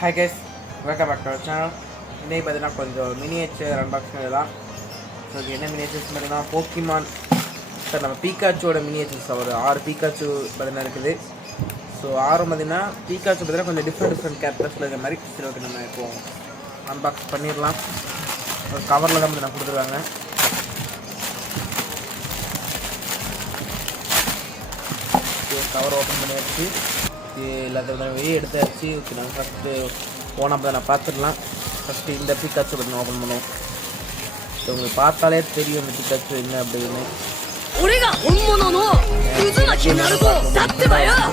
Hi guys, welcome back to our channel. Today பார்த்தீங்கன்னா கொஞ்சம் miniature unboxing தான். So இது என்ன மினியேச்சர்ஸ் பார்த்தீங்கன்னா போக்கிமான் சார் நம்ம பீகாச்சோட மினியேச்சர்ஸ் ஒரு 6 பீகாச்சு பார்த்தீங்கன்னா இருக்குது. ஸோ 6 பார்த்தீங்கன்னா பீகாச்சு பார்த்தீங்கன்னா கொஞ்சம் டிஃப்ரெண்ட் கேரக்டர்ஸில் இருக்கிற மாதிரி. சரி ஓகே, நம்ம இப்போ அன்பாக்ஸ் பண்ணிடலாம். ஒரு கவரில் தான் பார்த்தீங்கன்னா கொடுத்துருவாங்க. கவர் ஓப்பன் பண்ணி வச்சு எல்லாத்தையும் வெளியே எடுத்தாச்சு. ஓகே, நாங்கள் ஃபஸ்ட்டு போனப்போ நான் பார்த்துடலாம். ஃபஸ்ட்டு இந்த பிக்காச்சு பற்றி ஓப்பன் பண்ணுவோம். ஸோ உங்களுக்கு பார்த்தாலே தெரியும் இந்த பிக்காச்சு என்ன அப்படின்னு.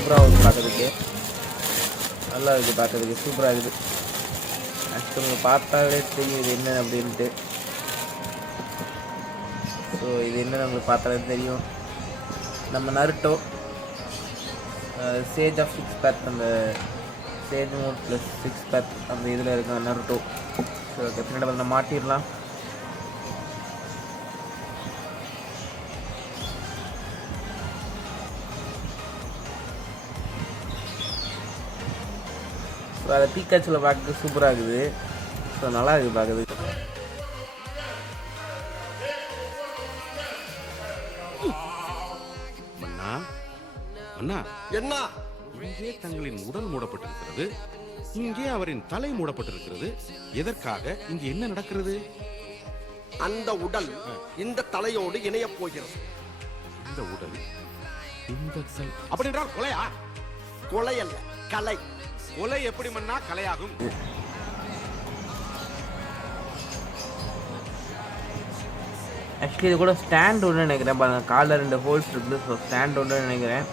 சூப்பராக வந்து பார்க்கறதுக்கு நல்லா இருக்குது, பார்க்கறதுக்கு சூப்பராக இருக்குது. ஆக்சுவலி உங்களுக்கு பார்த்தாலே தெரியும் இது என்ன அப்படின்ட்டு. ஸோ இது என்னன்னு உங்களுக்கு பார்த்தாலே தெரியும். நம்ம நருட்டோ சேஜ் ஆஃப் 6 பேத், அந்த சேஜ் மோட் ப்ளஸ் 6 பேத் அந்த இதில் இருக்க நருட்டோ. ஸோ பின்னாடி வந்து மாட்டிடலாம். ஸோ அதை பீக்காச்சில் பார்க்க சூப்பராக இருக்குது. ஸோ நல்லா இருக்குது பார்க்குறதுக்கு. அண்ணா, என்ன இங்கே தங்களின் உடல் மூடப்பட்டிருக்கிறது, இங்கே அவரின் தலை மூடப்பட்டிருக்கிறது. எதற்காக? இங்கு என்ன நடக்கிறது? அந்த உடல் இந்த தலையோடு இணைய போகிறது. இந்த உடல் இந்த தலை அப்படி என்றால் கொலையா? கொலை அல்ல, கலை. கொலை எப்படி மன்னா கலையாகும்? ஆக்சுவலி இது கூட ஸ்டாண்ட் ஒன்று நினைக்கிறேன். பாருங்கள், காலில் 2 ஹோல்ஸ் இருக்குது. ஸோ ஸ்டாண்ட் ஒன்று நினைக்கிறேன்.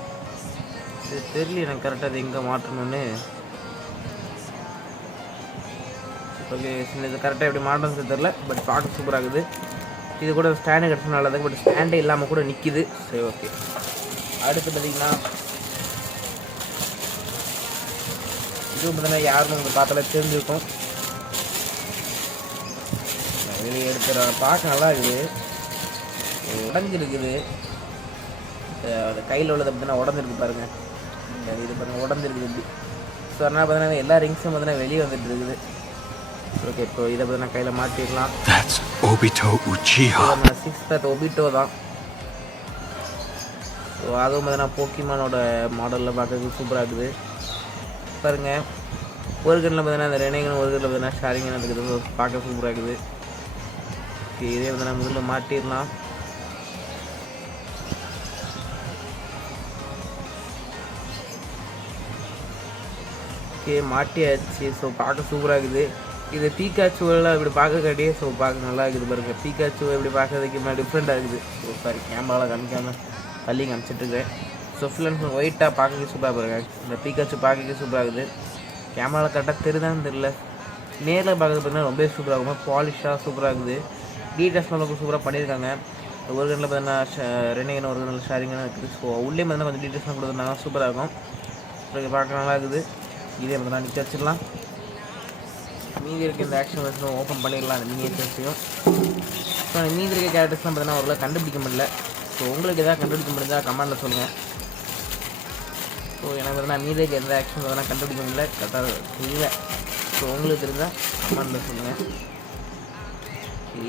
இது தெரியல எனக்கு கரெக்டாக அது எங்கே மாற்றணும்னு. ஓகே, இது கரெக்டாக எப்படி மாற்றணும்னு தெரில. பட் பார்க்க சூப்பராக இருக்குது. இது கூட ஸ்டாண்டு கிடச்சா நல்லது. பட் ஸ்டாண்டே இல்லாமல் கூட நிற்கிது. சரி ஓகே, அடுத்து பார்த்தீங்கன்னா இது பார்த்தீங்கன்னா யாருன்னு உங்களுக்கு பார்த்தாலே தெரிஞ்சிருக்கும். வெளியே எடுத்துற பார்க்க நல்லா இருக்குது. உடஞ்சிருக்குது. அது கையில் உள்ளது பார்த்தீங்கன்னா உடஞ்சிருக்கு பாருங்கள். இது பாருங்கள் உடஞ்சிருக்குது இப்படி. ஸோ அதனால் பார்த்தீங்கன்னா எல்லா ரிங்ஸும் பார்த்தீங்கன்னா வெளியே வந்துட்டு இருக்குது. ஓகே, இப்போ இதை பார்த்தீங்கன்னா கையில் மாட்டிடலாம். 6 பேத் ஒபிட்டோ தான். ஸோ அதுவும் பார்த்தீங்கன்னா போக்கிமானோட மாடலில் பார்க்கறதுக்கு சூப்பராக இருக்குது பாருங்கள். ஒரு கண்ணில் பார்த்தீங்கன்னா அந்த ரெனைகன், ஒரு கண்ணில் பார்த்தீங்கன்னா ஷாரிங்கன் இருக்குது. பார்க்க சூப்பராக இருக்குது. ஓகே, இதே பார்த்தீங்கன்னா முதல்ல மாட்டிடலாம். ஓகே, மாட்டியாச்சு. ஸோ பார்க்க சூப்பராக இருக்குது. இது பீக்காச்சுவெல்லாம் இப்படி பார்க்க காட்டியே ஸோ பார்க்க நல்லா இருக்குது பாருங்கள். பீக்காச்சுவை இப்படி பார்க்கறதுக்கு மேலே டிஃப்ரெண்ட்டாக இருக்குது. ஸோ சாரி, கேமராவில் காமிக்காமல் தள்ளி காமிச்சிட்ருக்கேன். ஸோ ஃபுல் அண்ட் ஃபுல் ஒயிட்டாக பார்க்க சூப்பராக பாருங்கள். இந்த பீக்காச்சு பார்க்க சூப்பராக இருக்குது. கேமராவில் கரெக்டாக தெரியுதான்னு தெரியல. நேரில் பார்க்குறது பார்த்தீங்கன்னா ரொம்ப சூப்பராக இருக்கும். பாலிஷாக சூப்பராக இருக்குது. டீட்டெயில்ஸ் அளவுக்கு சூப்பராக பண்ணியிருக்காங்க. ஒரு கண்ணில் பார்த்தீங்கன்னா ரெனைகன், ஒரு கண்ணில் ஷாரிங்கன்னு இருக்குது. ஸோ உள்ளே பார்த்தீங்கன்னா கொஞ்சம் டீட்டெயில்ஸ்லாம் கொடுத்துருந்தாங்க. சூப்பராக இருக்கும். பார்க்க நல்லா இருக்குது. இதே மாதிரி நிற்க வச்சிடலாம். மீதி இருக்க இந்த ஆக்ஷன் வெர்ஷனும் ஓப்பன் பண்ணிடலாம். அந்த மினியேச்சர்ஸையும். ஸோ மீதி இருக்க கேரக்டர்ஸ்லாம் பார்த்தீங்கன்னா ஒரு கண்டுபிடிக்க முடியல. ஸோ உங்களுக்கு எதாவது கண்டுபிடிக்க முடிஞ்சால் கமெண்டில் சொல்லுங்கள். ஸோ எனக்கு பார்த்தீங்கன்னா மீதி இருக்க எந்த ஆக்ஷன் பார்த்தீங்கன்னா கண்டுபிடிக்க முடியல, கரெக்டாக இல்லை. ஸோ உங்களுக்கு தெரிஞ்சால் கமெண்டில் சொல்லுங்கள்.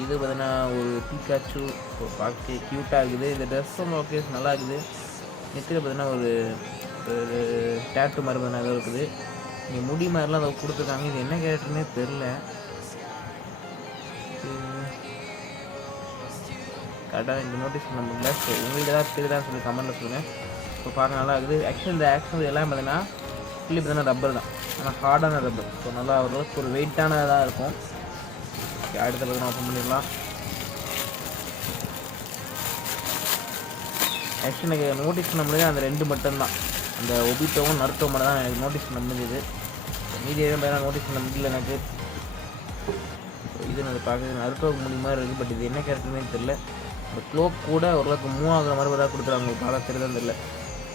இது பார்த்தீங்கன்னா ஒரு பீக்காச்சு. ஸோ பார்க்க க்யூட்டாக இருக்குது. இந்த ட்ரெஸ்ஸும் ஓகே நல்லா இருக்குது. நெத்தியில் பார்த்தீங்கன்னா ஒரு டேட்டு மாதிரி பார்த்தீங்கன்னா ஏதோ இருக்குது. இங்கே முடி மாதிரிலாம் அதை கொடுத்துருக்காங்க. இது என்ன கேரக்டர்னே தெரில. கரெக்டாக இங்கே நோட்டீஸ் பண்ண முடியல. ஸோ உங்களுக்கு ஏதாவது தெரியுதான்னு சொல்லி கமெண்ட்டில் சொல்லுங்கள். ஸோ பார்க்க நல்லா இருக்குது. ஆக்சுவலி இந்த ஆக்ஷன் எல்லாம் பார்த்தீங்கன்னா ஃபுல்லி பார்த்தீங்கன்னா ரப்பர் தான், ஆனால் ஹார்டான ரப்பர். ஸோ நல்லா ஓரளவுக்கு ஒரு வெயிட்டானதாக இருக்கும். ஓகே, அடுத்த பார்த்தீங்கன்னா ஓப்பன் பண்ணிடலாம். ஆக்சுவலி எனக்கு நோட்டீஸ் பண்ண முடியாது அந்த 2 மட்டும்தான். அந்த ஒபிட்டோவும் நருட்டோ மட்டும் தான் எனக்கு நோட்டீஸ் பண்ண முடியுது. மீதி எதுவும் பார்த்தீங்கன்னா நோட்டீஸ் பண்ண முடியல எனக்கு. இது நான் பார்க்குறது நருட்டோவுக்கு முடிய மாதிரி இருக்குது. பட் இது என்ன கேரக்டர்னே தெரில. அந்த க்ளோக் கூட ஓரளவுக்கு மூவ் ஆகுற மாதிரி தான் கொடுத்துருவாங்க. உங்களுக்கு பார்க்க தெரியுதான் தெரில.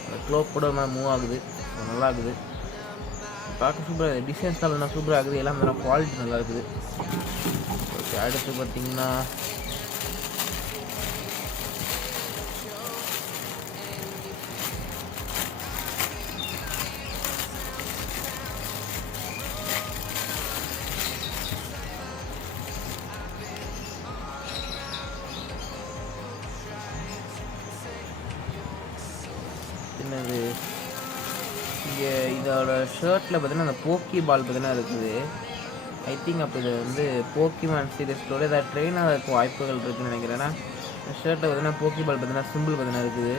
அந்த க்ளோக் கூட மாதிரி மூவ் ஆகுது. நல்லா இருக்குது. பார்க்க சூப்பராக இருக்குது. டிசைன்ஸ்லாம் பார்த்தீங்கன்னா சூப்பராக இருக்குது. எல்லாம் பார்த்தீங்கன்னா குவாலிட்டி நல்லா இருக்குது. ஓகே, அடுத்து பார்த்திங்கன்னா ஷர்ட்டில் பார்த்தீங்கன்னா அந்த போக்கி பால் பார்த்தீங்கன்னா இருக்குது. ஐ திங்க் அப்போ இது வந்து போக்கிமான் சீரீஸ்லோட ஏதாவது ட்ரெயினாக இருக்க வாய்ப்புகள் இருக்குதுன்னு நினைக்கிறேன். ஏன்னா ஷர்ட்டில் பார்த்தீங்கன்னா போக்கி பால் பார்த்தீங்கன்னா சிம்பிள் பார்த்தீங்கன்னா இருக்குது.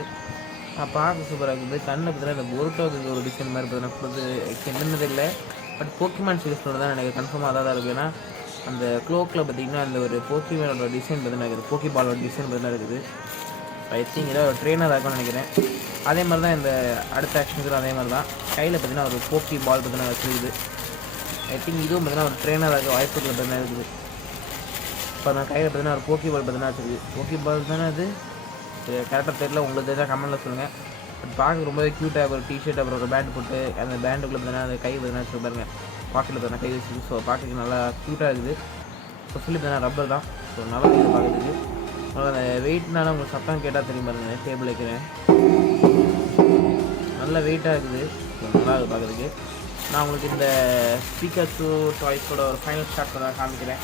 பார்க்க சூப்பராக இருக்குது. கண்ணு பார்த்தீங்கன்னா இந்த பொருட்டோக்கு ஒரு டிசைன் மாதிரி பார்த்தீங்கன்னா கொடுத்து என்னென்னு தெரியல. பட் போக்கிமான் சீரீஸ்லோட தான் எனக்கு கன்ஃபார்மாக அதான் இருக்குது. ஏன்னா அந்த க்ளோக்கில் பார்த்தீங்கன்னா அந்த ஒரு போக்கிமானோட டிசைன் பார்த்தீங்கன்னா இருக்குது. போக்கி பாலோட டிசைன் பார்த்தீங்கன்னா இருக்குது. ஐ திங்க் ஏதாவது ஒரு ட்ரெயினாக இருக்கும்னு நினைக்கிறேன். அதே மாதிரி தான் இந்த அடுத்த ஆக்ஷனுக்கு அதே மாதிரி தான். கையில் பார்த்தீங்கன்னா ஒரு போக்கி பால் பார்த்தீங்கன்னா வச்சுருக்குது. ஐ திங்க் இதுவும் பார்த்தீங்கன்னா ஒரு ட்ரெயினாக இருக்க வாய்ப்புகள் பார்த்தீங்கன்னா இருக்குது. இப்போ நான் கையில் பார்த்தீங்கன்னா ஒரு போக்கி பால் பார்த்தீங்கன்னா வச்சுருக்கு. போக்கி பால் தானே அது கரெக்டாக தெரியல. உங்களுக்கு தெரிஞ்சால் கமெண்ட்டில் சொல்லுங்கள். பட் பார்க்க ரொம்பவே க்யூட்டாக ஒரு டிஷர்ட் அப்புறம் ஒரு பேண்ட் போட்டு அந்த பேண்டுக்குள்ளே பார்த்தீங்கன்னா அந்த கை பார்த்தீங்கன்னா வச்சு பாருங்க. பாக்கெட்டில் பார்த்தீங்கன்னா கை வச்சுருக்கு. ஸோ பார்க்க நல்லா க்யூட்டாக இருக்குது. ஸோ ஃபுல்லி பார்த்தீங்கன்னா ரப்பர் தான். ஸோ நல்லா இருக்குது பார்க்குறதுக்கு. அந்த வெயிட்னால உங்களுக்கு சத்தம் கேட்டால் தெரியும் பாருங்க. டேபிள் வைக்கிறேன், நல்ல வெயிட்டாக இருக்குது. ஸோ நல்லா இருக்குது பார்க்குறதுக்கு. நான் உங்களுக்கு இந்த பிகாச்சு டாய்ஸோட ஒரு ஃபைனல் ஷாட் நான் காமிக்கிறேன்.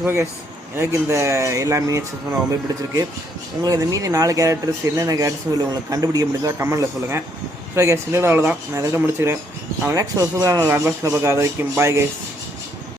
ஸோ கேஸ் எனக்கு இந்த எல்லா மினியேச்சர்ஸும் ரொம்ப பிடிச்சிருக்கு. உங்களுக்கு இந்த மீதி 4 கேரக்டர்ஸ் என்னென்ன கேரக்டர்ஸ் உங்களுக்கு கண்டுபிடிக்க முடிஞ்சால் கமெண்ட்டில் சொல்லுங்கள். ஸோ கேஸ் இல்லை அவ்வளோதான், நான் எதுக்கு முடிச்சுக்கிறேன். அவன் நெக்ஸ்ட் ஒரு சூப்பரான ஒரு அன்பாக்சிங்கில் பார்க்க அது வரைக்கும் பாய் கேஸ்.